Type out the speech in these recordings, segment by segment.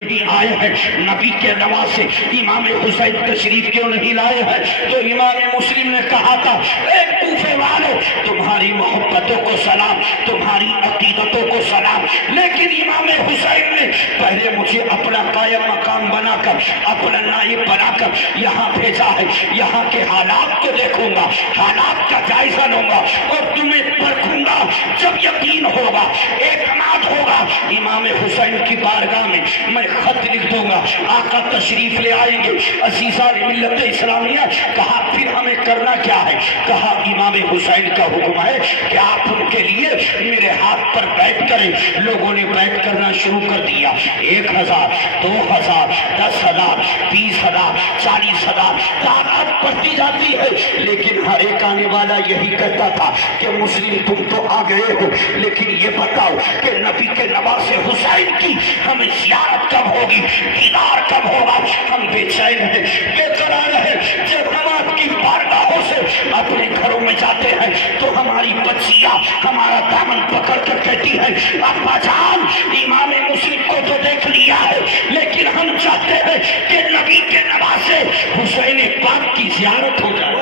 آئے ہیں نبی کے نواسے امام حسین تشریف کیوں نہیں لائے ہیں؟ تو امام مسلم نے کہا تھا اے کوفے والو تمہاری محبتوں کو سلام، تمہاری عقیدتوں کو سلام، لیکن امام حسین نے پہلے مجھے اپنا قائم مقام بنا کر، اپنا نائب بنا کر یہاں بھیجا ہے، یہاں کے حالات کو دیکھوں گا، حالات کا جائزہ لوں گا اور تمہیں پرکھوں گا۔ جب یقین ہوگا، اعتماد ہوگا امام حسین کی بارگاہ میں خط لکھ دوں گا، آقا تشریف لے آئیں گے۔ عزیزان ملت اسلامیہ، کہا پھر ہمیں کرنا کیا ہے؟ کہا امام حسین کا حکم ہے کہ آپ ان کے لیے میرے ہاتھ پر بیعت کریں۔ لوگوں نے بیعت کرنا شروع کر دیا، 1000 2000 10,000 20,000 40,000 تعداد بڑھتی جاتی ہے، لیکن ہر ایک آنے والا یہی کہتا تھا کہ مسلم تم تو آ گئے ہو، لیکن یہ بتاؤ کہ نبی کے نواسے حسین کی ہمیں زیارت کب ہوگی، دیدار کب ہوگا؟ ہم بے چین ہیں، بے قرار ہیں۔ جب ہم آپ کی بارگاہوں سے اپنے گھروں میں جاتے ہیں تو ہماری بچیاں ہمارا دامن پکڑ کر کہتی ہیں ابا جان امام مسلم کو تو دیکھ لیا ہے، لیکن ہم چاہتے ہیں کہ نبی کے نواسے حسین پاک کی زیارت ہو جائے۔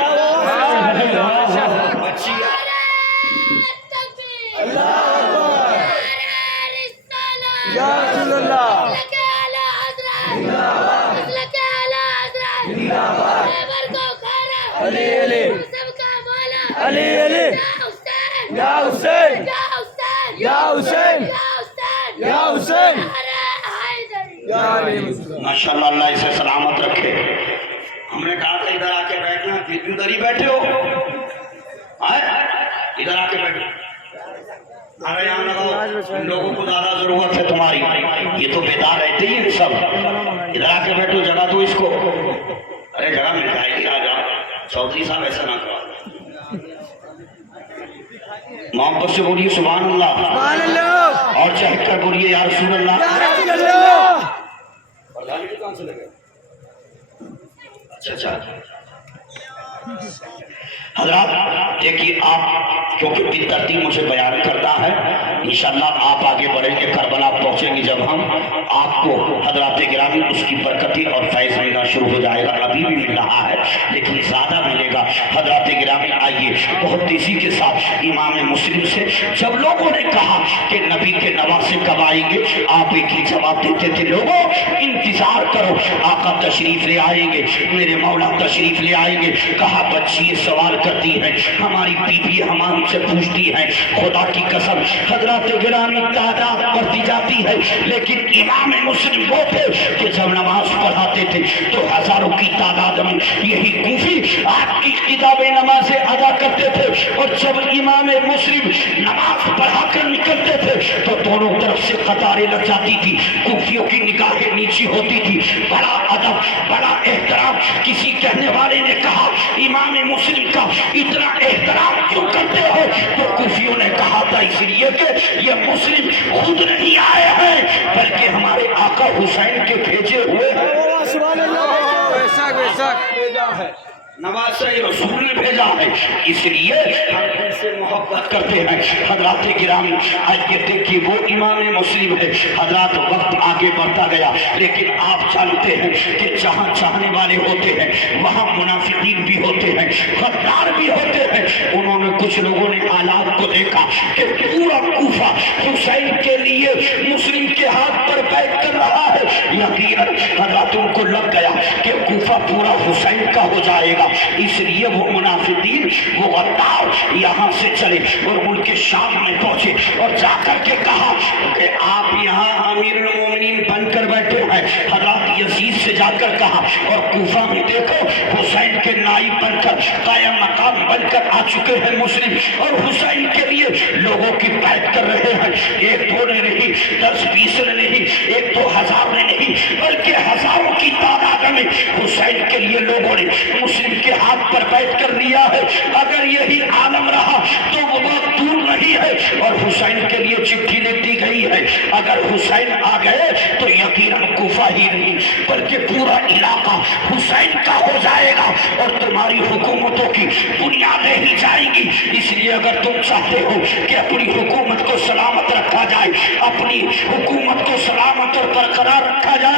یا رسول اللہ علی علی علی علی یا حسین یا حسین یا حسین یا علی۔ ماشاءاللہ، اللہ اسے سلامت رکھے۔ ہم نے کہا تھا ادھر آ کے بیٹھنا، پھر بھی ادھر ہی بیٹھے ہو، ادھر آ کے بیٹھو۔ ارے یہاں لگو، ان لوگوں کو زیادہ ضرورت ہے تمہاری، یہ تو بیدار رہتے ہی ہیں سب۔ ادھر آ کے بیٹھو، جگہ دو اس کو۔ ارے جگہ مل جائے گی، آ جاؤ۔ چودھری صاحب ایسا نہ کرو، محبت سے بولیے سبحان اللہ، سبحان اللہ، اور چہک کر بولیے یا رسول اللہ۔ یا رسول اللہ۔ کہاں سے لگے؟ اچھا حضرات دیکھیے، آپ کیونکہ بالترتیب مجھے بیان کرنا ہے، انشاءاللہ آپ آگے بڑھیں گے، کربلا پہنچیں گے جب ہم، آپ کو حضرات گرامی اس کی برکتی اور فیض ملنا شروع ہو جائے گا۔ ابھی بھی مل رہا ہے لیکن زیادہ ملے گا۔ حضرات گرامی آئیے بہت تیزی کے ساتھ امام مسلم سے جب لوگوں نے کہا کہ نبی کے نواسے کب آئیں گے، آپ ایک ہی جواب دیتے تھے، لوگوں انتظار کرو، آقا تشریف لے آئیں گے، میرے مولا تشریف لے آئیں گے۔ کہا بچی یہ سوال کرتی ہے، ہماری بیوی ہم سے پوچھتی ہے، خدا کی قسم حضرات گرامی تعداد بڑھتی جاتی ہے، لیکن امام مسلم وہ تھے کہ جب نماز پڑھاتے تھے تو ہزاروں کی تعداد میں یہی کوفی آپ کی کتاب نماز ادا کرتے تھے، اور جب امام مسلم نماز پڑھا کر نکلتے تھے تو دونوں طرف سے قطاریں لگ جاتی تھی، کوفیوں کی نگاہیں نیچی ہوتی تھی۔ بڑا ادب، بڑا احترام۔ کسی کہنے والے نے کہا امام مسلم کا اتنا احترام کیوں کرتے ہو؟ تو کوفیوں نے کہا تھا اس لیے کہ یہ مسلم خود نہیں آئے ہیں بلکہ ہمارے آقا حسین کے بھیجے ہوئے ہیں۔ سبحان اللہ، بے شک بے شک، نواسہ رسول نے بھیجا ہے، اس لیے ہم ان سے محبت کرتے ہیں۔ حضرات گرامی آج یہ دیکھیے وہ امام مسلم ہے۔ حضرات وقت آگے بڑھتا گیا، لیکن آپ جانتے ہیں کہ جہاں چاہنے والے ہوتے ہیں وہاں منافقین بھی ہوتے ہیں، غدار بھی ہوتے ہیں۔ انہوں نے کچھ لوگوں نے حالات کو دیکھا کہ پورا کوفہ حسین کے لیے مسلم کے ہاتھ پر بیعت کر رہا ہے۔ یقیناً حضرات ان کو لگ گیا کہ کوفہ پورا حسین کا ہو جائے گا، اس لیے وہ منافقین، وہ غدار یہاں سے چلے اور ملک شام میں پہنچے اور جا کر کے کہا کہ آپ یہاں امیر المومنین بن کر بیٹھے ہیں۔ حضرات یزید سے جا کر کہا اور کوفہ میں دیکھو حسین کے نائب بن کر، قائم مقام بن کر آ چکے ہیں مسلم، اور حسین کے لیے لوگوں کی بیعت کر رہے ہیں۔ ایک دو نے نہیں، 10 20 نے نہیں، 1 2 ہزار نے نہیں، بلکہ ہزاروں کی تعداد میں حسین کے لیے لوگوں نے مسلم کے ہاتھ پر بیعت کر لیا ہے۔ اگر یہی عالم رہا تو وہ بہت دور نہیں ہے، اور حسین کے لیے چٹھی لکھ دی گئی ہے، اگر حسین آ گئے تو یقیناً کوفہ ہی نہیں بلکہ پورا علاقہ حسین کا ہو جائے گا، اور تمہاری حکومتوں کی بنیادیں ہی جائیں گی۔ اس لیے اگر تم چاہتے ہو کہ اپنی حکومت کو سلامت رکھا جائے، اپنی حکومت کو سلامت اور برقرار رکھا جائے،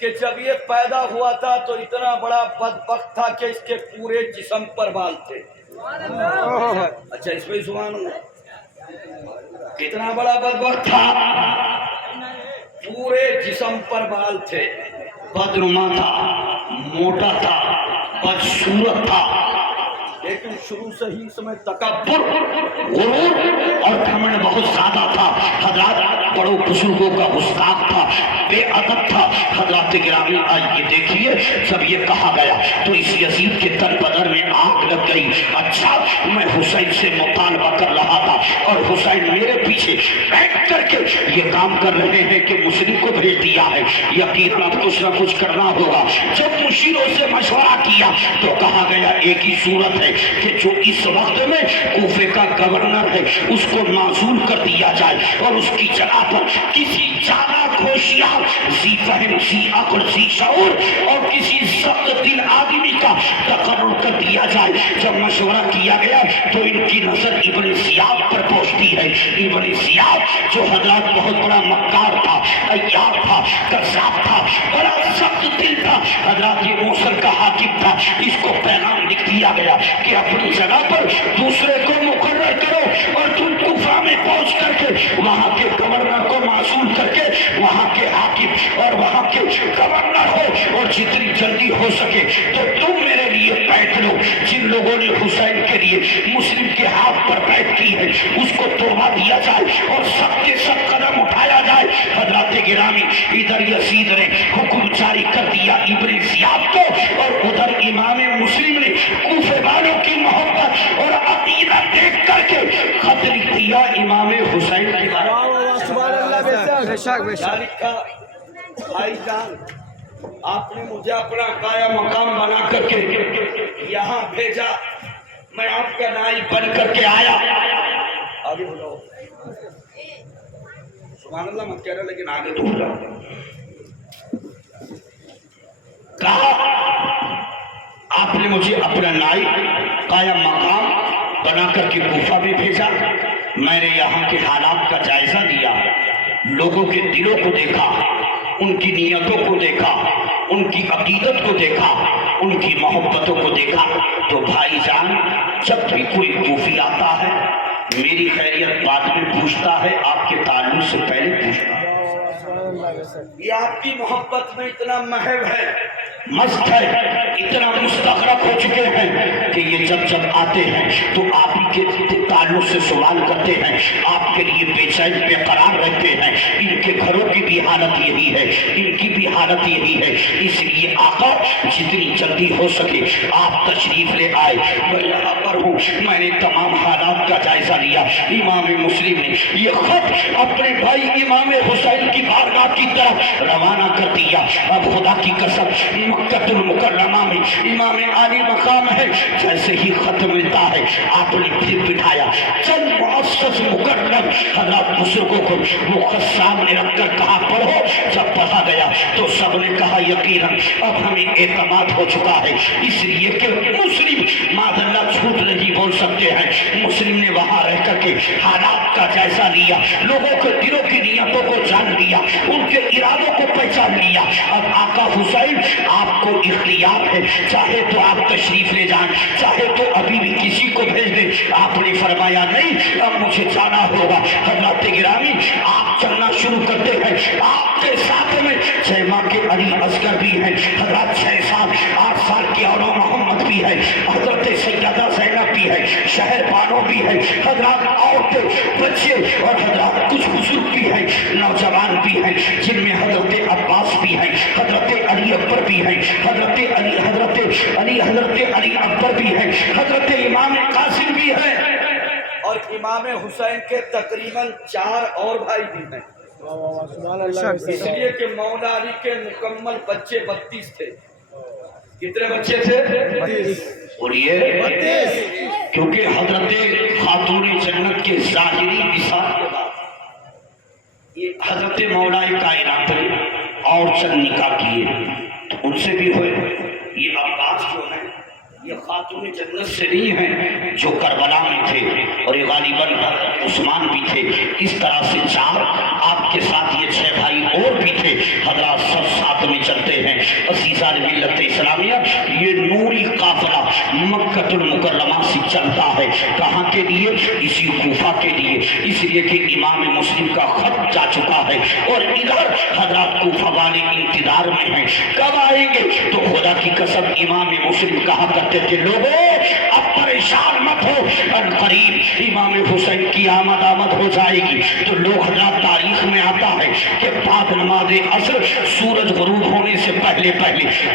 کہ جب یہ پیدا ہوا تھا تو اتنا بڑا بدبخت تھا کہ اس کے پورے جسم پر بال تھے. اچھا اس پہ سبحان اللہ. کتنا بڑا بدبخت تھا، پورے جسم پر بال تھے. بدنما تھا، موٹا تھا، بدصورت تھا، لیکن شروع سے ہی اس میں تکبر، تکبر، غرور اور گھمنڈ بہت زیادہ تھا. حضرات بڑوں بزرگوں کا گستاخ تھا، بے ادب تھا. حضرات گرامی آج یہ دیکھیے، جب یہ کہا گیا تو اس یزید کے تن بدن میں آگ لگ گئی. اچھا میں حسین سے مطالبہ کر رہا تھا اور حسین میرے پیچھے بیٹھ کر کے یہ کام کر رہے ہیں کہ مسلم کو بھیج دیا ہے، یقیناً کچھ نہ کچھ کرنا ہوگا. جب مشیروں سے مشورہ کیا تو کہا گیا ایک ہی صورت ہے کہ جو اس وقت میں کوفے کا گورنر ہے اس کو معزول کر دیا جائے اور اس کی جگہ پر کسی زیادہ ہوشیار، ذی فہم، ذی عقل، ذی شعور اور کسی سخت دل آدمی کا تقرر کر دیا جائے. جب مشورہ کیا گیا تو ان کی نظر ابن زیاد پر پہنچتی ہے. ابن زیاد جو حضرات بہت بڑا مکار تھا، عیار تھا، کذاب تھا، بڑا سخت دل تھا. حضرات یہ موصل کا حاکم تھا. اس کو پیغام لکھ دیا گیا کہ اپنی جگہ پر دوسرے کو مقرر کرو اور تم کوفہ میں پہنچ کر کے وہاں کے گورنر کو معزول کر کے وہاں کے حاکم اور وہاں کے گورنر ہو، اور جتنی جلدی ہو سکے تو تم میرے لیے بیعت لو. جن لوگوں نے حسین کے لیے مسلم کے ہاتھ پر بیعت کی ہے اس کو توبہ دیا جائے اور سخت سے سخت قدم اٹھایا جائے. حضرات گرامی ادھر یزید نے حکم جاری کر دیا ابن زیاد کو، اور ادھر امام مسلم نے کوفے والوں کی محبت اور عقیدہ دیکھ کر کے خط لکھ دیا امام حسین کے بارے میں. سبحان اللہ. بے شک بے کیا شک. لکھا؟ بھائی جان آپ نے مجھے اپنا قایا مقام بنا کر کے یہاں بھیجا، میں آپ کا نائب بن کر کے آیا. آگے بلاؤ. سبحان اللہ مت کہہ رہا لیکن آگے تو بولا. کہا آپ نے مجھے اپنا نائب قائم مقام بنا کر کے کوفہ میں بھیجا. میں نے یہاں کے حالات کا جائزہ لیا، لوگوں کے دلوں کو دیکھا، ان کی نیتوں کو دیکھا، ان کی عقیدت کو دیکھا، ان کی محبتوں کو دیکھا. تو بھائی جان جب بھی کوئی کوفی آتا ہے میری خیریت بعد میں پوچھتا ہے، آپ کے تعلق سے پہلے پوچھتا ہے. یہ آپ کی محبت میں اتنا محب ہے، مست ہے، اتنا مستغرق ہو چکے ہیں کہ یہ جب آتے ہیں تو آپ کے تعلق سے سوال کرتے ہیں، آپ کے لیے بے چین بے قرار رہتے ہیں. ان کے گھروں کی بھی حالت یہی ہے، ان کی بھی حالت یہی ہے. اس لیے آقا جتنی جلدی ہو سکے آپ تشریف لے آئے. میں یہاں پر ہوں، میں نے تمام حالات کا جائزہ لیا. امام مسلم نے یہ خط اپنے بھائی امام حسین کی بارگاہ کی طرف روانہ کر دیا. اب خدا کی قسم مکہ المکرمہ میں امام عالی مقام ہے. جیسے ہی خط ملتا ہے آپ نے پھر بٹھایا چند معزز مکرم حضرات بزرگوں کو وہ خط سامنے رکھ کر کہا پڑھو. جب پڑھا گیا تو سب نے کہا یقیناً اب ہمیں اعتماد ہو چکا ہے، اس لیے کہ مسلم معاذ اللہ جھوٹ نہیں بول سکتے ہیں. مسلم نے وہاں رہ کر کے حالات کا جائزہ لیا، لوگوں کے دلوں کی نیتوں کو جان لیا، ان کے ارادوں کو پہچان لیا. اب آقا حسین آپ کو اختیار ہے، چاہے تو آپ تشریف لے جائیں، چاہے تو ابھی بھی کسی کو بھیج دیں. آپ نے فرمایا نہیں اب مجھے جانا ہوگا. حضرات گرامی آپ چلنا شروع کرتے ہیں. آپ کے ساتھ میں 6 ماہ کے علی اصغر بھی ہیں، حضرات 6 سال 8 سال کے اور محمد بھی ہے، حضرت سیدہ زینب بھی ہے، شہر بانو بھی ہے، حضرات عورتیں بچے اور حضرات کچھ بزرگ بھی ہیں، نوجوان بھی ہیں، جن میں حضرت عباس بھی ہیں، حضرت علی اکبر بھی ہیں، حضرت علی اکبر بھی ہیں، حضرت امام قاسم بھی ہیں، اور امام حسین کے تقریباً 4 اور بھائی بھی ہیں. اس لیے کہ مولا علی کے مکمل بچے 32 تھے. کتنے بچے تھے؟ اور یہ کیونکہ حضرت خاتون جنت کے ظاہری وصال کے بعد یہ حضرت مولا کائنات نے اور چند نکاح کیے تو ان سے بھی ہوئے. یہ عباس جو ہیں یہ خاتون جنت سے نہیں ہیں جو کربلا میں تھے اور یہ غالباً عثمان بھی تھے. اس طرح سے 4 آپ کے ساتھ یہ 6 بھائی اور بھی تھے. حضرات سب ساتھ میں چلتے ہیں. عزیزان ملت اسلامیہ یہ نوری قافلہ مکہ المکرمہ سے چلتا ہے. کہاں کے لیے؟ اسی کوفہ کے لیے. اس لیے کہ امام مسلم کا خط جا چکا ہے اور ادھر حضرات کوفہ والے انتظار میں ہیں کب آئیں گے. تو خدا کی قسم امام مسلم کہا کرتے تھے لوگوں اب پریشان مت ہو، قریب امام حسین کی آمد ہو جائے گی. تو لوگ حضرات تاریخ میں آتا ہے کہ بعد نماز عصر سورج غروب ہونے سے پہلے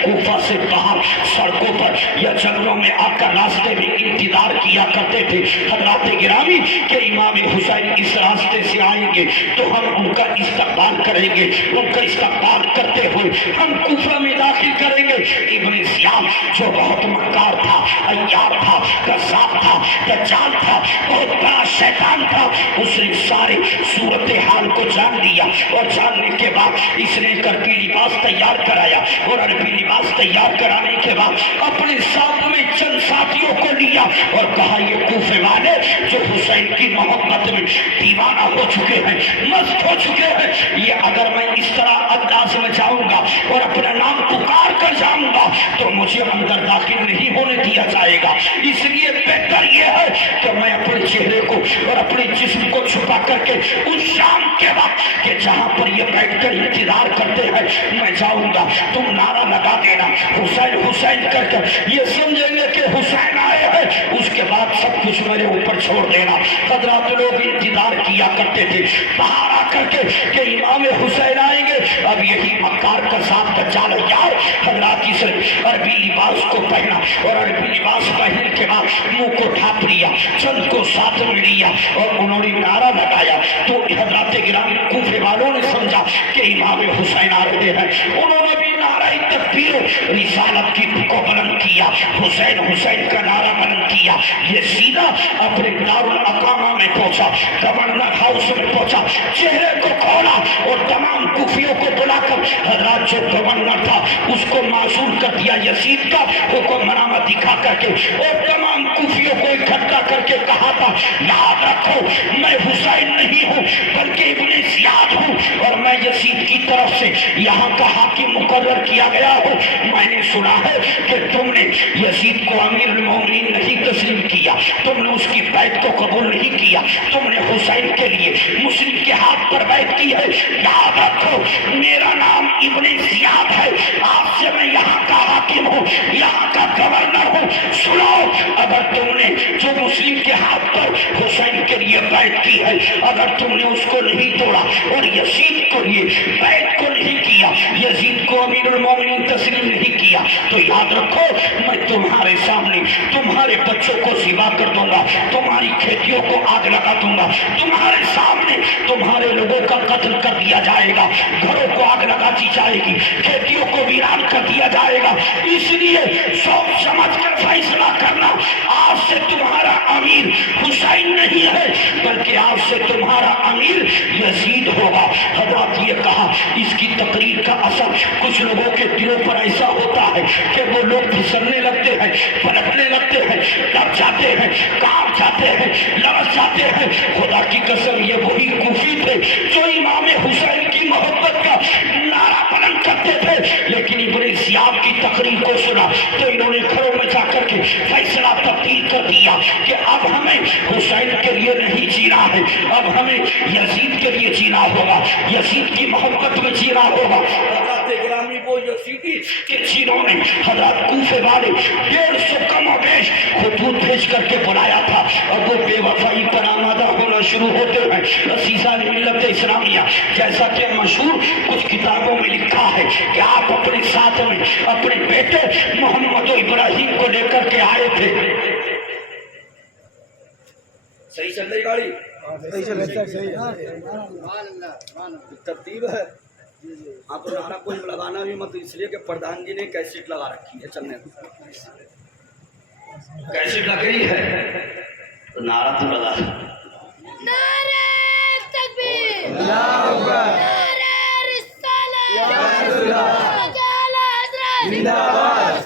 کوفہ سے باہر سڑکوں پر یا جنگلوں میں آ کر راستے میں انتظار کیا کرتے تھے حضرات گرامی کہ امام حسین اس راستے سے آئیں گے تو ہم ان کا استقبال کریں گے. ان کا استقبال کرتے ہوئے ہم کوفہ میں داخل کریں گے. ابن زیاد جو بہت مکار تھا، عیار تھا، قذاب تھا، دجال تھا، بہت بڑا شیطان تھا، اس نے سارے صورتحال کو جان لیا اور جاننے کے بعد اس نے ایک عربی لباس تیار کرایا اور عربی لباس تیار کرانے کے بعد اپنے ساتھ میں چند ساتھیوں کو لیا اور کہا یہ کوفے والے جو حسین کی محبت میں دیوانہ ہو چکے ہیں، مست ہو چکے ہیں، یہ اگر میں اس طرح انداز میں جاؤں گا اور اپنا نام پکار کر جاؤں گا تو مجھے اندر داخل نہیں ہونے دیا جائے گا. اس لیے بہتر یہ ہے کہ میں اپنے چہرے کو اور اپنے جسم کو چھپا کر کے اس شام کے وقت کہ جہاں پر یہ بیٹھ کر انتظار کرتے ہیں میں جاؤں گا. تم نعرہ لگا دینا حسین حسین کر کر، یہ سمجھیں گے کہ حسین آئے ہیں. اس کے بعد سب کچھ میرے اوپر چھوڑ دینا. حضرات لوگ انتظار کیا کرتے تھے باہر آ کر کے کہ امام حسین آئیں گے. اب یہی مکار کا ساتھ دجال یار حضرات اس عربی لباس کو پہنا اور عربی لباس پہننے کے بعد منہ کو ڈھانپ لیا، چند کو ساتھ میں لیا اور انہوں نے نعرہ لگایا. تو حضرات گرامی کوفے والوں نے سمجھا کہ امام حسین آ رہے ہیں. انہوں نے بھی نعرہ تکبیر رسالت کی کو بلند کیا، حسین حسین کا نعرہ بلند کیا. یہ سیدھا اپنے دارالاقامہ میں پہنچا، گورنر ہاؤس میں پہنچا، چہرے کو کھولا اور تمام کوفیوں کو بلا کر حضرات جو گورنر تھا اس کو معزول کر دیا یزید کا حکم نامہ دکھا کر کے اور تمام کوفیوں کو اکٹھا کر کے کہا تھا یاد رکھو میں حسین نہیں ہوں بلکہ ابن زیاد ہوں اور میں یزید کی طرف سے یہاں کا حاکم مقرر کیا گیا ہوں. میں نے سنا ہے کہ تم نے یزید کو امیر المومنین نہیں تسلیم کیا، تم نے اس کی بیعت کو قبول نہیں کیا، تم نے حسین کے لیے مسلم کے ہاتھ پر بیعت کی ہے. یاد رکھو میرا نام ابن زیاد ہے، آج سے میں یہاں کا حاکم ہوں، یہاں کا گورنر ہوں. سنو اگر تم نے جو مسلم کے ہاتھ پر حسین کے لیے بیعت کی ہے اگر تم نے اس کو نہیں توڑا اور یزید کو لیے بیعت کو نہیں کیا، یزید کو امیر المومنین تسلیم نہیں کیا تو یاد رکھو میں تمہارے سامنے تمہارے بچوں کو ذبح کر دوں گا، تمہاری کھیتیوں کو آگ لگا دوں گا، تمہارے سامنے تمہارے لوگوں کا قتل کر دیا جائے گا، گھروں کو آگ لگا دی جائے گی، کھیتیوں کو ویران کر دیا جائے گا. اس لیے سوچ سمجھ کر فیصلہ کرنا. آج سے تمہارا امیر حسین نہیں ہے بلکہ آج سے تمہارا امیر یزید ہوگا. حضرات یہ کہا. اس کی تقریر کا اثر کچھ لوگوں کے دلوں پر ایسا ہوتا ہے کہ وہ لوگ پھسلنے لگتے ہیں، پلٹنے لگتے ہیں، ڈر جاتے ہیں، کانپ جاتے ہیں، لرز جاتے ہیں. خدا کی قسم یہ وہی کوفی تھے جو امام حسین کی محبت کا نعرہ بلند کرتے تھے لیکن ابن زیاد کی تقریر کو سنا تو انہوں نے گھروں میں جا کر کے فیصلہ تبدیل کر دیا کہ اب ہمیں حسین کے لیے نہیں جینا ہے، اب ہمیں یزید کے لیے جینا ہوگا، یزید کی محبت میں جینا ہوگا. حضرات گرامی وہ یزیدی کہ جنہوں نے حضرات کوفے والے 150 کم و بیش خطوط بھیج کر کے بلایا تھا اب وہ بے وفائی پر آمادہ ہونا شروع ہوتے ہیں. عزیزان ملت اسلامیہ جیسا کہ مشہور کچھ کتابوں میں لکھا ہے کہ آپ اپنے ساتھ میں اپنے بیٹے محمد و ابراہیم کو لے کر کے آئے تھے. صحیح چل رہی گاڑی؟ ترتیب ہے. آپ نعرہ کوئی لگانا بھی مت اس لیے کہ پردھان جی نے کیسٹ لگا رکھی ہے چلنے کو، کیسٹ لگی ہے تو نعرہ تو لگا. نعرہ تکبیر، نعرہ رسالت، زندہ باد.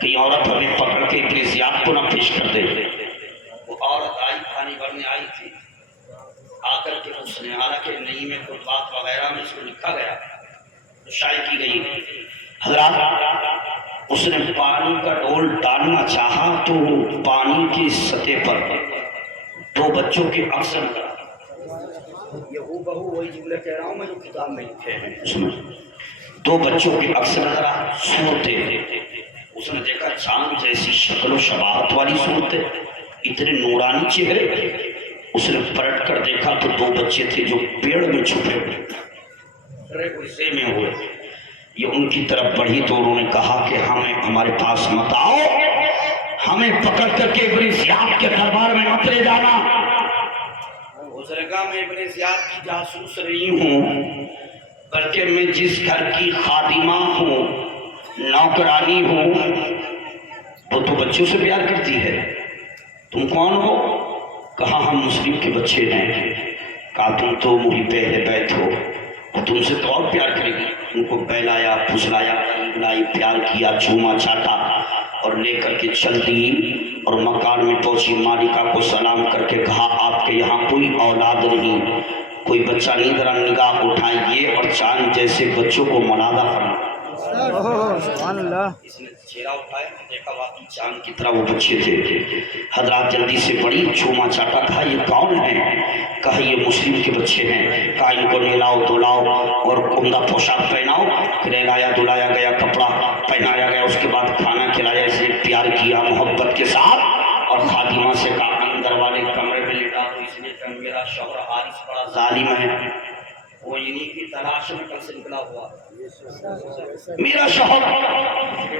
کہ عورت ہمیں پکڑ کے ابن زیاد کو نہ پیش کر دے. وہ عورت آئی، پانی بھرنے آئی تھی، آ کر کے اس نے، حالانکہ نئی میں خطبات وغیرہ میں اس کو لکھا گیا تو شائع کی گئی. حضرات اس نے پانی کا ڈول ڈالنا چاہا تو پانی کی سطح پر دو بچوں کے عکس نظر آئے. یہ ہو بہو وہی جملے کہہ رہا ہوں میں جو کتاب میں لکھے ہیں. اس میں دو بچوں کے عکس نظر آئے، صورتیں. اس نے دیکھا چاند جیسی شکل و شباہت والی صورتیں، اتنے نورانی چہرے. اس نے پلٹ کر دیکھا تو دو بچے تھے جو پیڑ میں چھپے میں ہوئے. یہ ان کی طرف بڑھی تو انہوں نے کہا کہ ہمارے پاس مت آؤ، ہمیں پکڑ کر کے ابن زیاد کے دربار میں مت لے جانا. بزرگاہ میں ابن زیاد کی جاسوس نہیں ہوں، بلکہ میں جس گھر کی خادمہ ہوں، نوکرانی ہوں، وہ تو بچوں سے پیار کرتی ہے. تم کون ہو؟ کہا ہم مسلم کے بچے ہیں. کہا تم تو مجھے پہلے بیت ہو، اور تم سے تو اور پیار کرے گی. ان کو بہلایا، پھسلایا، بلائی، پیار کیا، چوما چاٹا اور لے کر کے چل دی. اور مکان میں پہنچی، مالکہ کو سلام کر کے کہا آپ کے یہاں کوئی اولاد نہیں، کوئی بچہ نہیں، ذرا نگاہ اٹھائیے اور چاند جیسے بچوں کو ملادہ فرمائیں. سبحان اللہ. اس نے چہرہ اٹھایا، دیکھا واقعی چاند کی طرح وہ بچے تھے. حضرات جلدی سے بڑی، چوما چاٹا. کہا یہ کون ہیں؟ کہا یہ مسلم کے بچے ہیں. کہا ان کو نہلاؤ دھلاؤ اور عمدہ پوشاک پہناؤ. نہلایا دھلایا گیا، کپڑا پہنایا گیا، اس کے بعد کھانا کھلایا. اس نے پیار کیا محبت کے ساتھ، اور خادمہ سے کہا اندر والے کمرے میں لٹا دو. اس نے کہا میرا شوہر حارث بڑا ظالم ہے، وہ انہی کی تلاش میں کل سے نکلا ہوا، میرا شوہر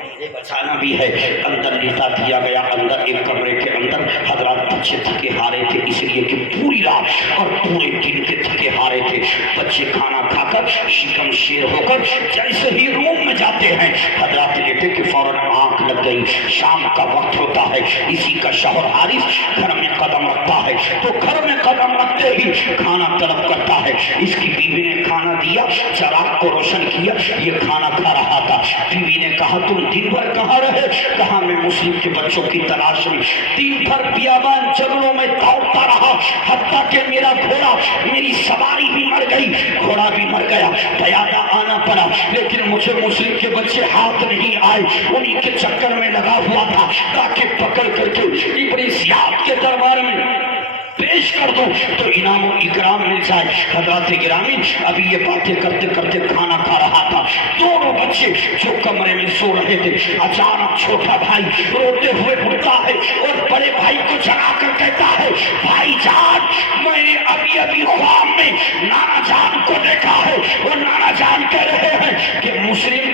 مجھے بچانا بھی ہے. اندر لٹا دیا گیا، اندر ایک کمرے کے اندر. حضرات بچے تھکے ہارے تھے، اس لیے کہ پوری رات اور پورے دن کے تھکے ہارے تھے. بچے کھانا کھا کر شکم شیر ہو کر جیسے ہی روم میں جاتے ہیں، حضرات دیکھتے کہ فوراً آنکھ لگ گئی. شام کا وقت ہوتا ہے، اسی کا شوہر حارث گھر میں قدم رکھتا ہے تو گھر میں قدم رکھتے ہی کھانا طلب کرتا ہے. اس کی بیوی نے کھانا دیا، چراغ کو روشن کیا، یہ کھانا کھا رہا تھا. بیوی نے کہا تم دن بھر کہاں رہے؟ کہا میں مسلم کے بچوں کی تلاش میں دن بھر بیابان جنگلوں میں دوڑتا رہا، حتیٰ کہ میرا گھوڑا، میری سواری بھی مر گئی، گھوڑا بھی مر گیا، پیادہ آنا پڑا، لیکن مجھے مسلم کے بچے ہاتھ نہیں آئے. انہی کے چکر میں لگا ہوا تھا تاکہ پکڑ کر کے ابن زیاد کے دربار میں پیش کر دو تو انعام و اکرام مل جائے. حضرات گرامی ابھی یہ باتیں کرتے کرتے کھانا کھا رہا تھا. دونوں بچے جو کمرے میں سو رہے تھے، اچانک چھوٹا بھائی روتے ہوئے اٹھتا ہے اور بڑے بھائی کو جگا کر کہتا ہے بھائی جان میں نے ابھی ابھی خواب میں نانا جان کو دیکھا ہے، اور نانا جان کہہ رہے ہیں کہ مسلم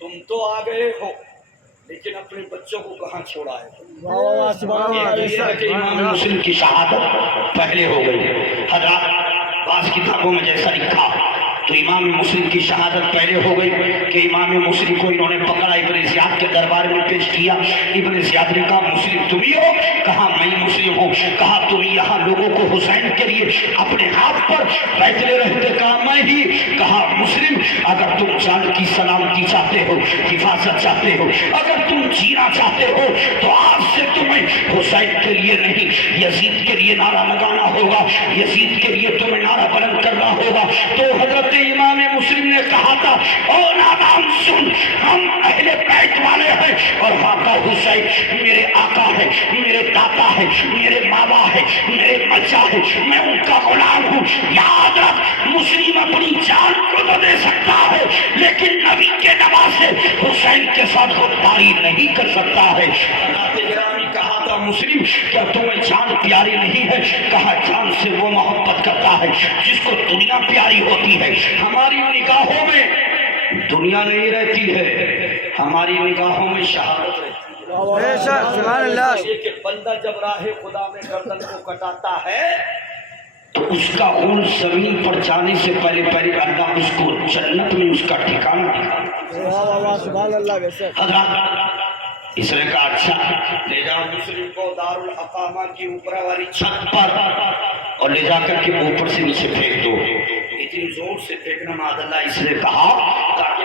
تم تو آ گئے ہو لیکن اپنے بچوں کو کہاں چھوڑا ہے؟ امام مسلم کی شہادت پہلے ہو گئی. حضرات بعض کتابوں میں جیسا لکھا تو امام مسلم کی شہادت پہلے ہو گئی کہ امام مسلم کو انہوں نے پکڑا، ابن زیاد کے دربار میں پیش کیا. ابن زیاد نے کہا مسلم تم ہی ہو؟ کہا میں مسلم ہوں. کہا تم یہاں لوگوں کو حسین کے لیے اپنے ہاتھ پر بیٹھے رہتے؟ کہا میں ہی. کہا مسلم اگر تم جان کی سلامتی چاہتے ہو، حفاظت چاہتے ہو، اگر تم جینا چاہتے ہو تو آج سے تمہیں حسین کے لیے نہیں یزید کے لیے نعرہ لگانا ہوگا، یزید کے لیے تمہیں نعرہ بلند کرنا ہوگا. تو حضرت امام مسلم نے کہا تھا او نادان سن، ہم اہل بیت والے ہیں اور آقا حسین میرے آقا ہے، میرے داتا ہے، میرے بابا ہے، میرے بچہ ہے، میں ان کا غلام ہوں. یاد رکھ مسلم اپنی جان کو تو دے سکتا ہے لیکن نبی کے نواسے حسین کے ساتھ غداری نہیں کر سکتا ہے. کہا تھا مسلم کیا تمہیں جان پیاری نہیں ہے؟ کہا جان سے وہ محبت کرتا ہے جس کو دنیا پیاری ہوتی ہے. ہماری نگاہوں میں دنیا نہیں رہتی ہے، ہماری نگاہوں میں شہادت رہتی ہے. سبحان اللہ. کہ بندہ جب راہ خدا میں گردن کو کٹاتا ہے تو اس کا خون زمین پر جانے سے پہلے اللہ اس کو جنت میں اس کا ٹھکانہ دکھاتا. سبحان اللہ. حضرات اس نے کہا اچھا لے جاؤ مسلم کو دارالاقامہ کی اوپر والی چھت پر اور لے جا کر کے اوپر سے نیچے پھینک دو. اتنی زور سے پھینکنا معاذ اللہ. اس نے کہا تاکہ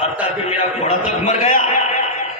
حتیٰ کہ میرا گھوڑا تک مر گیا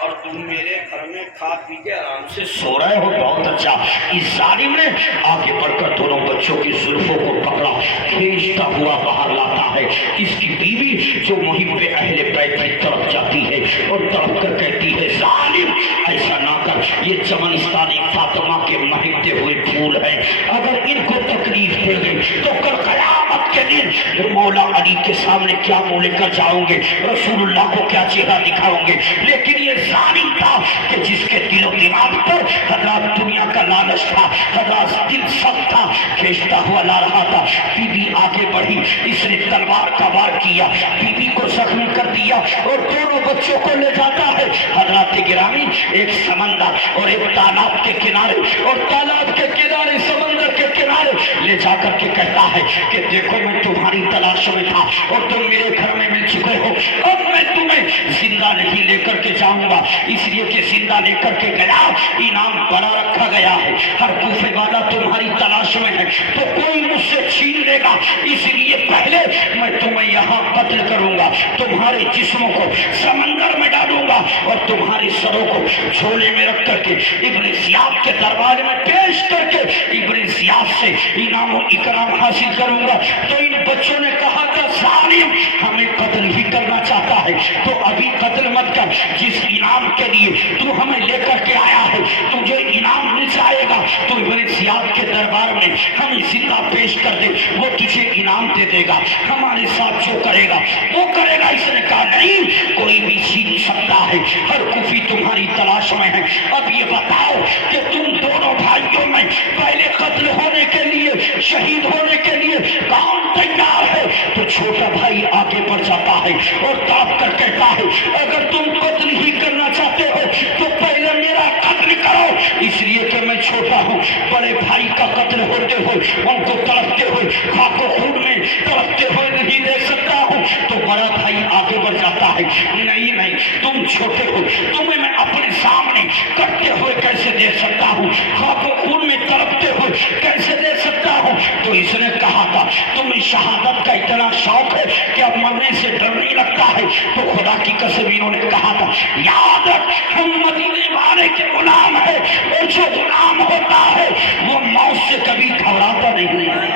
اور تم میرے گھر میں کھا پی کے آرام سے سو رہے ہو. بہت اچھا. اس ظالم نے آگے بڑھ کر دونوں بچوں کی زلفوں کو پکڑا, کھینچتا ہوا باہر لاتا ہے. اس کی بیوی جو محب اہل بیت کی طرف جاتی ہے اور تڑپ کر کہتی ہے, ظالم ایسا نہ کر, یہ چمنستانی فاطمہ کے مہکتے ہوئے پھول ہیں, اگر ان کو تکلیف دے گے تو کل قیامت کے دن مولا علی کے سامنے کیا منہ لے کر جاؤں گے, رسول اللہ کو کیا چہرہ دکھاؤں گے. لیکن یہ ظالم تھا کہ جس کے دل و دماغ پر حضرات دنیا کا لالچ تھا, حضرات دل سخت تھا, کھینچتا ہوا لا رہا تھا. بی بی آگے بڑھی, اس نے تلوار کا وار کیا, بی بی کو زخمی کر دیا اور دونوں بچوں کو لے جاتا ہے. حضرات گرامی, ایک سمندر اور ایک تالاب کے کنارے, اور تالاب کے کنارے سمندر کے کنارے لے جا کر کے کہتا ہے کہ دیکھو میں تمہاری تلاش میں تھا اور تم میرے گھر میں مل چکے ہو, اب میں تمہیں زندہ نہیں لے کر کے جاؤں گا, اس لیے کہ زندہ لے کر کے گیا انعام بڑا رکھا گیا ہے. ہر کوفے والا تمہاری تلاش میں ہے تو کوئی مجھ سے چھین لے گا, اس لیے پہلے میں تمہیں یہاں قتل کروں گا, تمہارے جسموں کو سمندر میں ڈالوں گا اور تمہارے سروں کو جھولے میں رکھ کر کے ابن زیاد کے دربار میں پیش کر کے ابن زیاد سے انعام و اکرام حاصل کروں گا. تو ان بچوں نے کہا تھا, ظالم ہمیں قتل ہی کرنا چاہتا ہے تو ابھی قتل مت کر, جس انعام کے لیے تو ہمیں لے کر کے آیا ہے تجھے انعام مل جائے گا, تو ابن زیاد کے دربار میں ہمیں زندہ پیش کر دے, وہ تجھے انعام دے دے گا, ہمارے ساتھ جو کرے گا وہ کرے گا. اس نے کہا نہیں, کوئی بھی چھین سکتا ہے, ہر کوفی تمہاری تلاش میں ہے. اب یہ بتاؤ کہ تم دونوں بھائیوں میں پہلے قتل ہونے کے لیے, شہید ہونے کے لیے کون تیار ہے؟ تو چھوٹا بھائی آگے بڑھ جاتا ہے اور تڑپ کر کہتا ہے, اگر تم قتل ہی کرنا چاہتے ہو تو پہلے میرا قتل کرو, اس لیے کہ میں چھوٹا ہوں, بڑے بھائی کا قتل ہوتے ہوئے ان کو تڑپتے ہوئے خاک و خون میں تڑپتے ہوئے نہیں دیکھ سکتا ہوں. تو بڑا بھائی آگے بڑھ جاتا ہے, نہیں نہیں, تم چھوٹے ہو, تمہیں میں اپنے سامنے کٹتے ہوئے کیسے دیکھ سکتا ہوں, خاک و خون میں تڑپتے ہوئے کیسے دیکھ سکتا ہوں. تو اس نے کہا تھا, تمہیں شہادت کا اتنا شوق ہے کہ اب مرنے سے ڈر نہیں لگتا ہے. تو خدا کی قسم انہوں نے کہا تھا, یاد رکھ ہم مدینے والے کے غلام ہیں, اور جو غلام ہوتا ہے وہ موت سے کبھی گھبراتا نہیں ہے.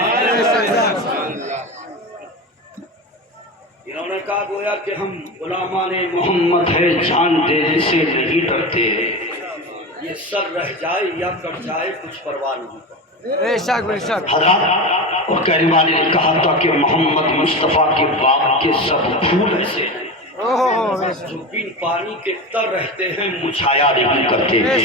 انہوں نے کہا گویا کہ ہم غلامان محمد ہے, جان دینے سے نہیں ڈرتے, یہ سر رہ جائے یا کٹ جائے کچھ پرواہ نہیں. بے شک بے شک. حضرات اور کہنے والے نے کہا تھا کہ محمد مصطفیٰ کے باغ کے سب پھول ایسے ہیں جو بن پانی کے تر رہتے ہیں, مچھایا نہیں کرتے ہیں.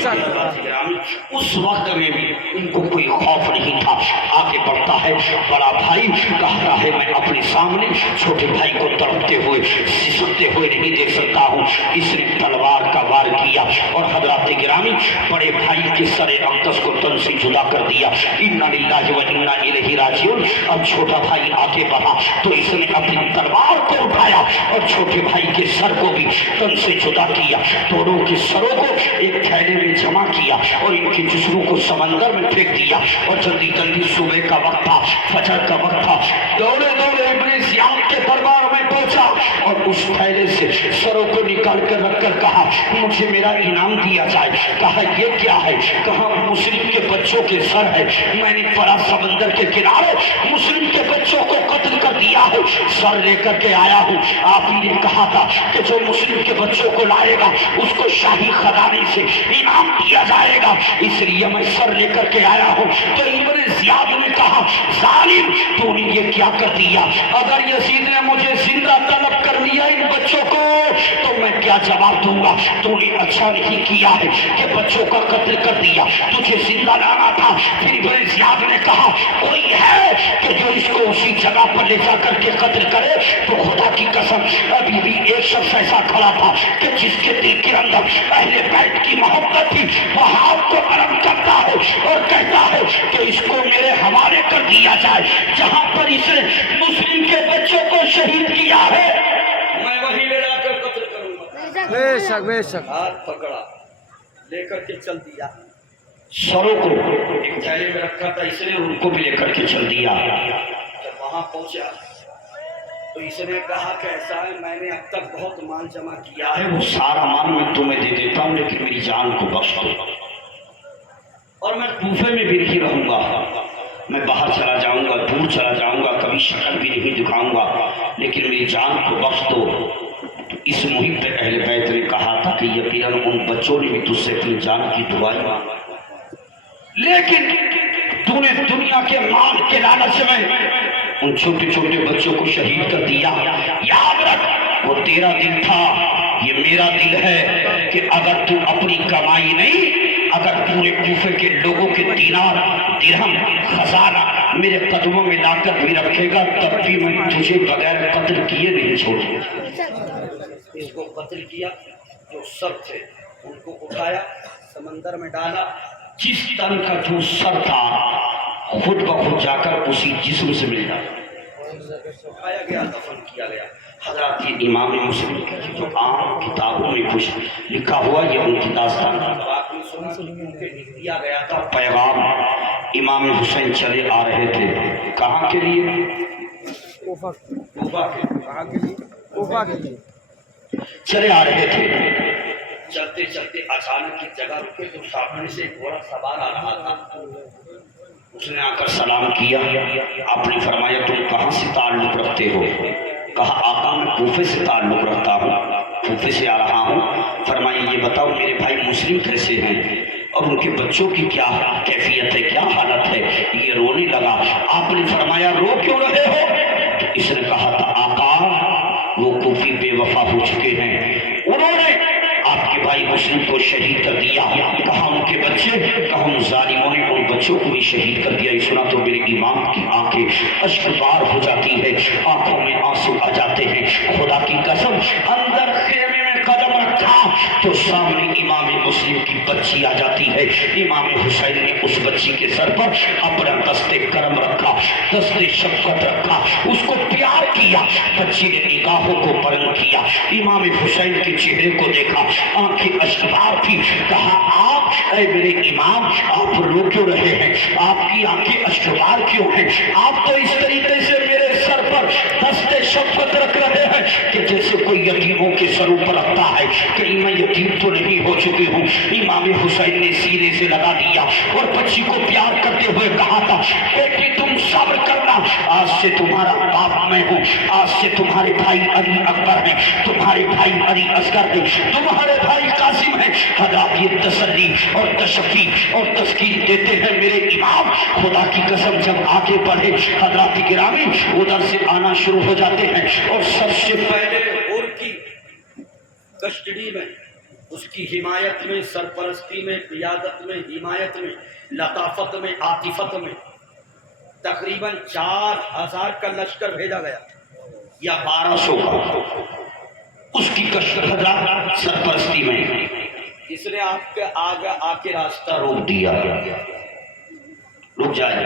اس وقت میں بھی ان کو کوئی خوف نہیں تھا. آگے بڑھتا ہے بڑا بھائی, کہتا ہے میں اپنے سامنے چھوٹے بھائی کو تڑپتے ہوئے سسکتے ہوئے نہیں دیکھ سکتا ہوں. اس نے تلوار کا وار کیا اور حضرات گرامی بڑے بھائی کے سر اقدس کو تن سے جدا کر دیا. انا للہ و انا الیہ راجعون. اب چھوٹا بھائی آگے بڑھا تو اس نے اپنی تلوار کو اٹھایا اور چھوٹے بھائی کے سر کو بھی تن سے جدا کیا, دونوں کے سروں کو ایک تھیلے میں جمع کیا اور ان کے جسموں کو سمندر میں پھینک دیا. اور جلدی جلدی صبح کا وقت تھا, فجر کا وقت تھا, دوڑے دوڑے ابن زیاد کے دربار میں پہنچا اور اس تھیلے سے سروں کو نکال کر رکھ کر کہا, مجھے میرا انعام دیا جائے. کہا یہ کیا ہے؟ کہا مسلم کے بچوں کے سر ہے, میں نے پڑا سمندر کے کنارے مسلم کے بچوں کو قتل کر دیا ہے, سر لے کر کے آیا ہوں. آپ ہی نے کہا تھا کہ جو مسلم کے بچوں کو لائے گا اس کو شاہی خزانے سے انعام دیا جائے گا, اس لیے میں سر لے کر کے آیا ہوں. تو ابن زیاد نے کہا, ظالم تو نے یہ کیا کر دیا؟ اگر یزید نے مجھے زندہ طلب کر لیا ان بچوں کو تو میں کیا جواب دوں گا؟ تو نے اچھا نہیں کیا ہے کہ بچوں کا قتل کر دیا, تجھے زندہ لانا تھا. پھر ابن زیاد نے کہا, کوئی ہے کہ جو اس کو اسی جگہ پر لے جا کر کے قتل کرے؟ تو خدا کی قسم ابھی بھی ایک شخص ایسا کھڑا تھا کہ جس کے دل کے اندر اہل بیت کی محبت تھی, وہ ہاتھ کو نرم کرتا ہے اور کہتا ہے کہ اس کو میرے حوالے کر دیا جائے, جہاں پر اس نے مسلم کے بچوں کو شہید کیا ہے میں وہی لے جا کر قتل کروں گا. بے شک بے شک. ہاتھ پکڑا, لے کر کے چل دیا. سروں کو ایک تھیلے میں رکھا تھا اس نے, ان کو بھی لے کر کے چل دیا. جب وہاں پہنچا تو اس نے کہا کہ ایسا ہے میں نے اب تک بہت مال جمع کیا ہے وہ سارا مال میں تمہیں دے دیتا ہوں لیکن میری جان کو بخش دو، اور میں کوفے میں بھی نہیں رہوں گا، میں باہر چلا جاؤں گا، دور چلا جاؤں گا، کبھی شکل بھی نہیں دکھاؤں گا، لیکن میری جان کو بخش دو۔ تو اس مہم پہ اہل بیت نے کہا تھا کہ یقیناً ان بچوں نے بھی تجھ سے اپنی جان کی دعائیں مانگی، لیکن تو نے دنیا کے مال کے لالچ میں ان چھوٹے چھوٹے بچوں کو شہید کر دیا۔ یاد رکھ وہ تیرا دل تھا، یہ میرا دل ہے کہ اگر تو اپنی کمائی نہیں، اگر پورے کوفے کے لوگوں کے دینار درہم خزانہ میرے قدموں میں لا کر بھی رکھے گا تب بھی میں تجھے بغیر قتل کیے نہیں چھوڑوں گا۔ اس کو قتل کیا، جو سب تھے ان کو اٹھایا سمندر میں ڈالا، جس تن کا جو سر تھا خود بخود جا کر اسی جسم سے مل جاتا، اٹھایا گیا، دفن کیا گیا۔ حضرات یہ امام مسلم کی جو عام کتابوں میں کچھ لکھا ہوا یہ ان کی داستان ہے۔ آپ نے سنا کہ ان کے لکھ دیا گیا تھا پیغام امام حسین چلے آ رہے تھے، کہاں کے لیے؟ کوفہ کے، کہاں کے لیے؟ کوفہ کے لیے چلے آ رہے تھے، چلتے چلتے اچانک کی جگہ رکے تو سامنے سے ایک گھوڑا سوار آ رہا تھا۔ اس نے آ کر سلام کیا، آپ نے فرمایا تم کہاں سے تعلق رکھتے ہو؟ کہا آقا میں کوفے سے تعلق رکھتا ہوں، کوفے سے آ رہا ہوں۔ فرمایا یہ بتاؤ میرے بھائی مسلم کیسے ہیں اور ان کے بچوں کی کیا کیفیت ہے، کیا حالت ہے؟ یہ رونے لگا۔ آپ نے فرمایا رو کیوں رہے ہو؟ تو اس نے کہا تھا آقا وہ کوفی بے وفا ہو چکے ہیں، انہوں نے آپ کے بھائی مسلم کو شہید کر دیا۔ کہا ان کے بچے، کہا ان ظالموں نے ان بچوں کو بھی شہید کر دیا۔ یہ سنا تو میرے امام کی آنکھیں اشک بار ہو جاتی ہے، آنکھوں میں آنسو آ جاتے ہیں۔ خدا کی قسم اندر خیمے میں قدم رکھا تو سامنے امام مسلم کی بچی آ جاتی ہے۔ امام حسین نے اس بچی کے سر پر اپنا دست کرم رکھا، دست شفقت رکھا، اس کو پیار کیا۔ بچی نے نگاہوں کو بلند کیا، امام حسین کے چہرے کو دیکھا، آنکھیں اشکبار تھی۔ کہا آپ اے میرے امام آپ رو کیوں رہے ہیں؟ آپ کی آنکھیں اشکبار کیوں ہیں؟ آپ تو اس طریقے سے میرے سر پر دست شفقت رکھ رہے ہیں کہ جیسے کوئی یتیموں کے سروں پر رکھتا ہے، کہیں میں یتیم تو نہیں ہو چکی ہوں؟ امام حسین نے سینے سے لگا دیا اور بچی کو پیار کرتے ہوئے کہا تھا بیٹی تم صبر کرنا، آج سے تمہارا باپ میں ہوں، آج سے تمہارے بھائی علی اکبر ہیں، تمہارے بھائی علی اصغر ہیں، تمہارے بھائی قاسم ہیں۔ حضرات یہ تسلی اور تشفی اور تسکین دیتے ہیں میرے امام۔ خدا کی قسم جب آگے بڑھے حضرات گرامی ادھر سے آنا شروع ہو جاتے ہیں اور سب سے پہلے اور کی کسٹڈی میں، اس کی حمایت میں، سرپرستی میں، قیادت میں، حمایت میں، لطافت میں، عاطفت میں تقریباً 4000 کا لشکر بھیجا گیا یا 1200 کا، اس کی کشت حضرات سرپرستی میں اس نے آپ کے آگے آ کے راستہ روک دیا، رک جائے،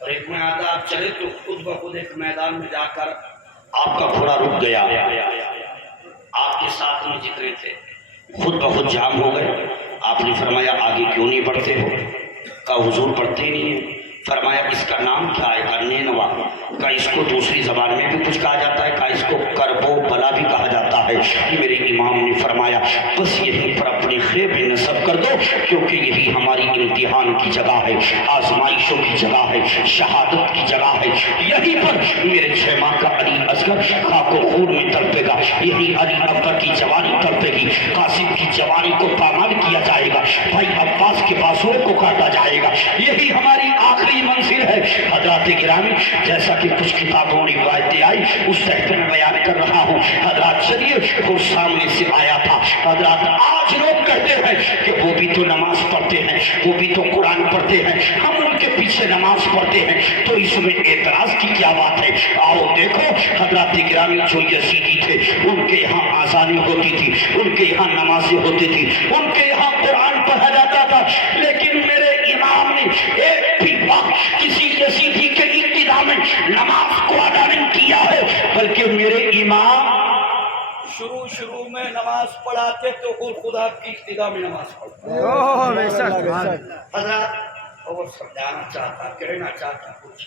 اور ایک میں آتا آپ چلے تو خود بخود ایک میدان میں جا کر آپ کا گھوڑا رک گیا، آپ کے ساتھ میں جتنے تھے خود بخود جام ہو گئے۔ آپ نے فرمایا آگے کیوں نہیں بڑھتے ہو؟ کہا حضور پڑھتے ہی نہیں ہیں۔ فرمایا اس کا نام کیا ہے؟ کہا نینوا۔ کہا اس کو دوسری زبان میں بھی کچھ کہا جاتا ہے؟ کہا اس کو کرب و بلا بھی کہا جاتا ہے۔ میرے امام نے فرمایا بس یہیں پر اپنے خیمے نصب کر دو کیونکہ یہی ہماری امتحان کی جگہ ہے، آزمائشوں کی جگہ ہے، شہادت کی جگہ ہے۔ یہیں پر میرے 6 ماہ کا علی اصغر خاک و خون میں تڑپے گا، یہی علی اکبر کی جوانی تڑپے گی، قاسم کی جوانی کو پامال کیا جائے گا، بھائی عباس کے بازوؤں کو کاٹا جائے گا، یہی ہماری آخری منزل ہے۔ حضرات گرامی جیسا کہ کچھ کتابوں میں روایتیں آئی اس تحت میں بیان کر رہا ہوں۔ حضرات چلیے وہ سامنے سے آیا تھا۔ حضرات آج لوگ کہتے ہیں کہ وہ بھی تو نماز پڑھتے ہیں، وہ بھی تو قرآن پڑھتے ہیں، ہم ان کے پیچھے نماز پڑھتے ہیں، تو اس میں اعتراض کی کیا بات ہے؟ آؤ دیکھو حضرات گرامی جو یزیدی تھے ان کے یہاں آزانیں ہوتی تھی، ان کے یہاں نمازیں ہوتی تھی، ان کے یہاں قرآن پڑھا جاتا تھا، لیکن میرے امام نے ایک بھی وقت کسی یزیدی کے ابتدا میں نماز کو ادا نہیں کیا ہے، بلکہ میرے امام شروع میں نماز پڑھاتے تو خدا کی ابتدا میں نماز پڑھتے۔ بے شک حضرات اور سمجھانا چاہتا، کہنا چاہتا کچھ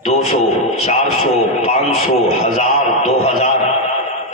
200, 400, 500, 1000, 2000,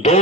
2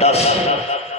10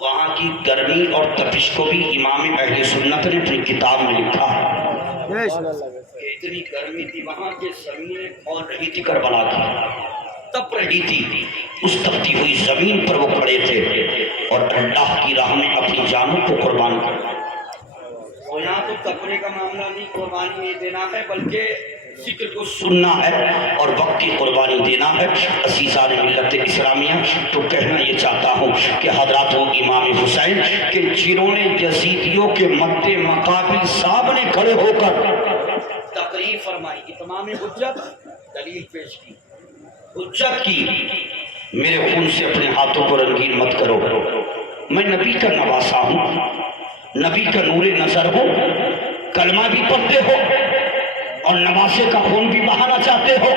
وہاں کی گرمی اور تپش کو بھی امام اہل سنت نے اپنی کتاب میں لکھا ہے کہ اتنی گرمی تھی وہاں کے زمینیں کھول رہی تھی کربلا کی، تپ رہی تھی، اس تپتی ہوئی زمین پر وہ کھڑے تھے اور اللہ کی راہ میں اپنی جانوں کو قربان کر۔ تو یہاں تو تپنے کا معاملہ نہیں، قربانی نہیں دینا ہے، بلکہ ذکر کو سننا ہے اور وقت کی قربانی دینا ہے۔ عزیزان ملت اسلامیہ، تو کہنا یہ چاہتا ہوں کہ حضرات وہ امام حسین کہ جنہوں نے یزیدیوں کے مد مقابل سامنے کھڑے ہو کر تقریر فرمائی، اتمام حجت، دلیل پیش کی، حجت کی، میرے خون سے اپنے ہاتھوں کو رنگین مت کرو، میں نبی کا نواسا ہوں، نبی کا نور نظر ہو، کلمہ بھی پڑھتے ہو اور نواسے کا خون بھی بہانا چاہتے ہو۔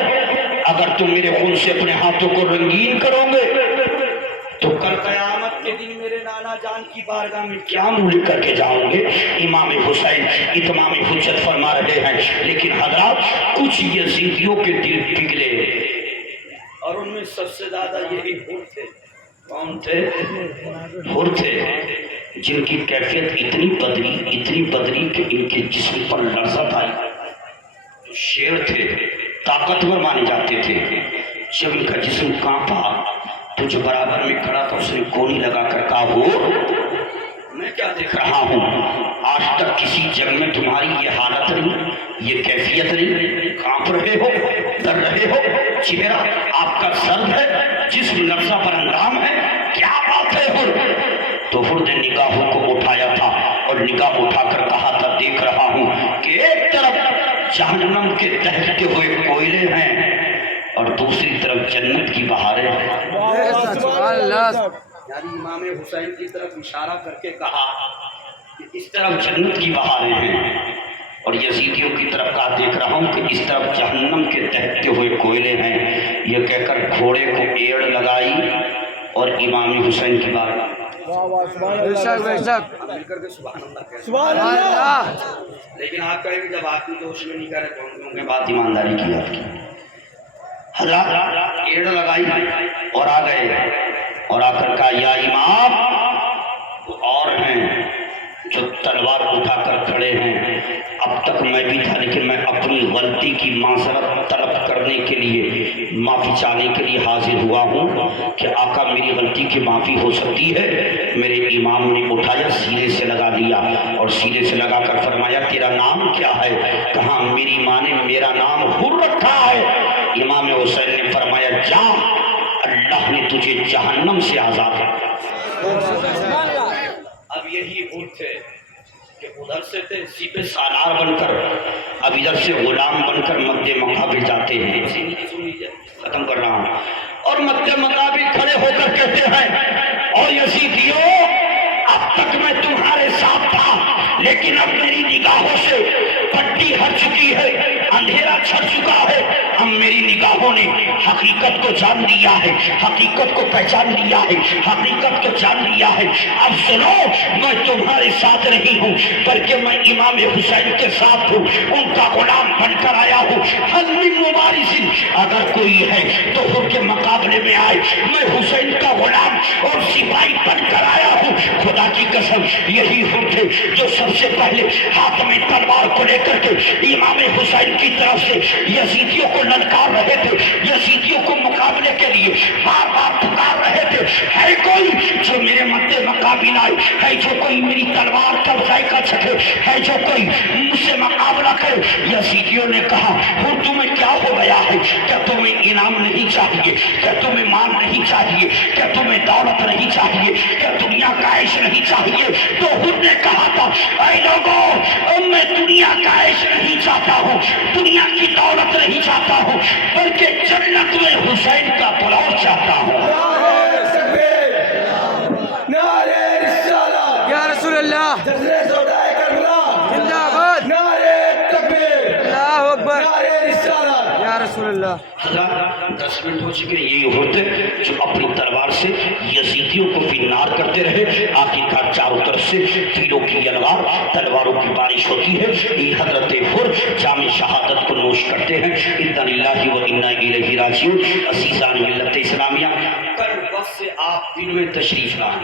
اگر تم میرے خون سے اپنے ہاتھوں کو رنگین کرو گے تو کل قیامت کے دن میرے نانا جان کی بارگاہ میں کیا منہ لکھ کر کے جاؤں گے؟ امام حسین اتمام حجت فرما رہے ہیں، لیکن حضرات کچھ یزیدیوں کے دل پگھلے اور ان میں سب سے زیادہ یہی حر تھے۔ کون تھے؟ حر تھے، جن کی کیفیت اتنی بدری کہ ان کے جسم پر لرزت آئی۔ شیر تھے، طاقتور مانے جاتے تھے، جب ان کا جسم کانپا تو جو برابر میں کھڑا تھا اس نے گولی لگا کر کہا، ہو میں کیا دیکھ رہا ہوں، آج تک کسی جنگ میں تمہاری یہ حالت نہیں، یہ کیفیت نہیں، کانپ رہے ہو، ڈر رہے ہو، چہرہ آپ کا سرد ہے، جسم لرزہ پر انگام ہے، کیا بات ہے حر؟ تو حر نے نگاہوں کو اٹھایا تھا اور نگاہ اٹھا کر کہا تھا، دیکھ رہا ہوں کہ ایک طرف جہنم کے دہتے ہوئے کوئلے ہیں اور دوسری طرف جنت کی بہاریں ہیں۔ یعنی امام حسین کی طرف اشارہ کر کے کہا کہ اس طرف جنت کی بہاریں ہیں، اور یزیدیوں کی طرف کہا، دیکھ رہا ہوں کہ اس طرف جہنم کے دہتے ہوئے کوئلے ہیں۔ یہ کہہ کر گھوڑے کو ایڑ لگائی اور امام حسین کی بارگاہ مل کر کے سبحان اللہ کہہ رہے۔ لیکن آپ کہیں کہ جب آپ کی جوش میں نہیں کہہ رہے تو ان کے بات ایمانداری کی بات کی، حضرات ایڑ لگائی اور آ گئے اور آ کر کہا، یا امام وہ اور ہیں جو تلوار اٹھا کر کھڑے ہیں، اب تک میں بھی تھا لیکن میں اپنی غلطی کی معذرت طلب کرنے کے لیے، معافی چاہنے کے لیے حاضر ہوا ہوں کہ آقا میری غلطی کی معافی ہو سکتی ہے۔ میرے امام نے اٹھایا، سینے سے لگا دیا اور سینے سے لگا کر فرمایا، تیرا نام کیا ہے؟ کہا، میری ماں نے میرا نام حر رکھا ہے۔ امام حسین نے فرمایا، جا، اللہ نے تجھے جہنم سے آزاد کیا۔ اب یہی حر تھے کہ ادھر سے تھے سیپے سالار بن کر، اب ادھر سے غلام بن کر مد مقابل جاتے ہیں۔ ختم کر رہا ہوں، اور مد مقابل کھڑے ہو کر کہتے ہیں، اور یزیدیوں اب تک میں تمہارے ساتھ تھا لیکن اب میری نگاہوں سے پٹی ہٹ چکی ہے، اندھیرا چھٹ چکا ہے، اب میری نگاہوں نے حقیقت کو جان لیا ہے، حقیقت کو پہچان لیا ہے، حقیقت کو جان لیا ہے۔ اب سنو، میں تمہارے ساتھ نہیں ہوں بلکہ میں امام حسین کے ساتھ ہوں، ان کا غلام بن کر آیا ہوں۔ حل من مبارز، اگر کوئی ہے تو حر کے مقابلے میں آئے، میں حسین کا غلام اور سپاہی بن کر آیا ہوں۔ خدا کی قسم یہی حر تھے جو سب سے پہلے ہاتھ میں تلوار کو لے کر کے امام حسین کی طرف سے یزیدیوں کو للکار رہے تھے، یزیدیوں کو مقابلے کے لیے بار بار پکار رہے تھے، ہے کوئی جو میرے مد مقابل آئے، ہے جو کوئی میری تلوار کا ذائقہ چکھے، ہے جو کوئی مجھ سے مقابلہ کرے۔ یزیدیوں نے کہا، حر تمہیں کیا ہو گیا ہے؟ کیا تمہیں انعام نہیں چاہیے؟ کیا تمہیں مال نہیں چاہیے؟ کیا تمہیں دولت نہیں چاہیے؟ کیا دنیا کا عیش نہیں چاہیے؟ تو حر نے کہا تھا، اے لوگوں، میں دنیا کا عیش نہیں چاہتا ہوں، دنیا کی دولت نہیں چاہتا ہوں، بلکہ جنت میں حسین کا پلاؤ چاہتا ہوں۔ یا رسول اللہ، زندہ باد، اللہ اکبر، یا رسول اللہ۔ حضرات 10 منٹ ہو چکے، یہی ہوتے جو اپنی تلوار سے یزیدیوں کو فنار کرتے رہے۔ آخر چاروں طرف سے تیروں کی الوار، تلواروں کی بارش ہوتی ہے۔ یہ حضرت حر جام شہادت کو نوش کرتے ہیں۔ انا للہ و انا الیہ راجعون۔ عزیزان ملت اسلامیہ، کل وقت سے آپ دن میں تشریف لائیں،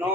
9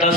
10